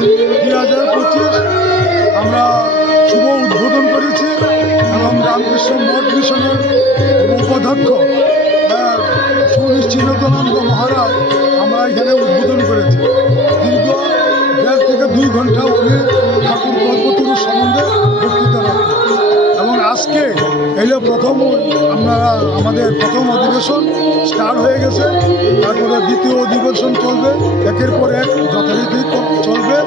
2025 আমরা শুভ উদ্বোধন করেছি এবং রামকৃষ্ণ মঠ মিশনের উপাধ্যক্ষ সুনিশ্চিন্তানন্দ মহারাজ আমরা এখানে উদ্বোধন করেছি। দীর্ঘ 1.5 থেকে 2 ঘন্টা উনি ঠাকুর কল্পতরুর সম্বন্ধে বক্তৃতা রাখেন এবং আজকে এই আমাদের প্রথম অধিবেশন স্টার্ট হয়ে গেছে। তারপরে দ্বিতীয় অধিবেশন চলবে, একের পর এক যথারীতি চলবে।